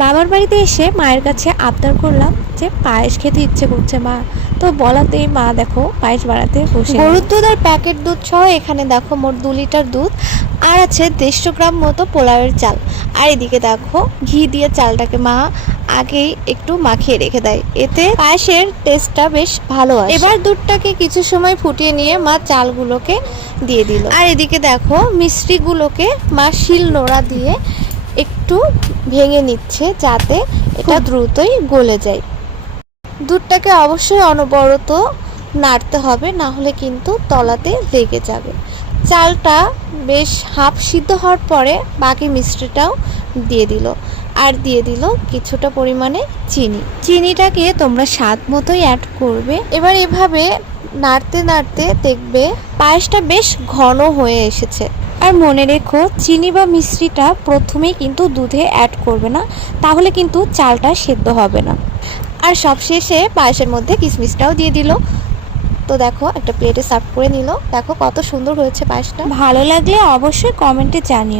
বাবার বাড়িতে এসে মায়ের কাছে আবদার করলাম যে পায়েস খেতে ইচ্ছে করছে মা, তো বলাতেই মা দেখো পায়েস বানাতে বসে গেল। গরুর দুধ আর প্যাকেট দুধ সহ এখানে দেখো মোট 2 লিটার দুধ, আর আছে 150 গ্রাম মতো পোলাওয়ের চাল। আর এদিকে দেখো ঘি দিয়ে চালটাকে মা আগেই একটু মাখিয়ে রেখে দেয়, এতে পায়েসের টেস্টটা বেশ ভালো আসে। এবার দুধটাকে কিছু সময় ফুটিয়ে নিয়ে মা চালগুলোকে দিয়ে দিল। আর এদিকে দেখো মিষ্টিগুলোকে মা শিল নোড়া দিয়ে একটু ভেঙে নিচ্ছে যাতে এটা দ্রুতই গলে যায়। দুধটাকে অবশ্যই অনবরত নাড়তে হবে, না হলে কিন্তু তলাতে লেগে যাবে। চালটা বেশ হাফ সিদ্ধ হওয়ার পরে বাকি মিষ্টিটাও দিয়ে দিল, আর দিয়ে দিল কিছুটা পরিমাণে চিনিটাকে তোমরা স্বাদ মতোই অ্যাড করবে। এবার এভাবে নাড়তে নাড়তে দেখবে পায়েসটা বেশ ঘন হয়ে এসেছে। আর মনে রেখো চিনি বা মিশ্রিটা প্রথমেই কিন্তু দুধে অ্যাড করবে না, তাহলে কিন্তু চালটা সেদ্ধ হবে না। আর সবশেষে পায়েসের মধ্যে কিশমিশটাও দিয়ে দিল। তো দেখো একটা প্লেটে সার্ভ করে নিল। দেখো কত সুন্দর হয়েছে পায়েসটা। ভালো লাগলে অবশ্যই কমেন্টে জানিও।